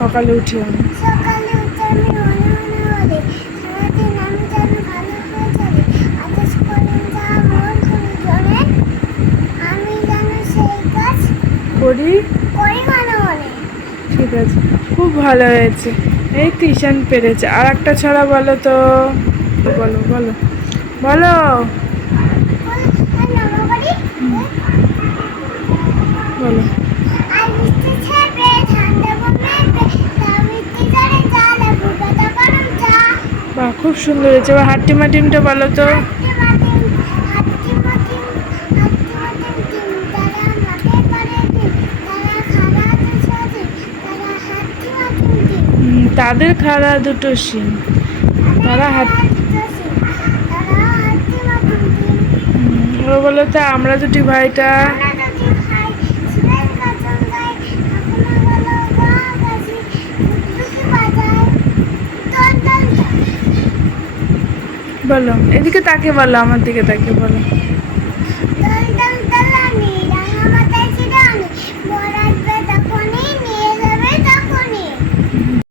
সকালে উঠে আমি। সকালে উঠে আমি সারাদিন আমি যেন ভালো হয়ে চলি আদেশ করেন যা মন জনে আমি যেন সেই কাজ করি? করি মনে ঠিক আছে। খুব ভালো হয়েছে। এই টিউশন পেরেছে। আর একটা ছড়া বলো তো। বলো বলো। বলো। বলো। খুব সুন্দর হয়েছে। এবার হাট্টি মাটিমটা বলো তো। তাদের খাড়া দুটো শিং তারা হাত- বলো তো আমরা দুটি ভাইটা বলো এদিকে তাকে বলো আমার দিকে তাকে বলো।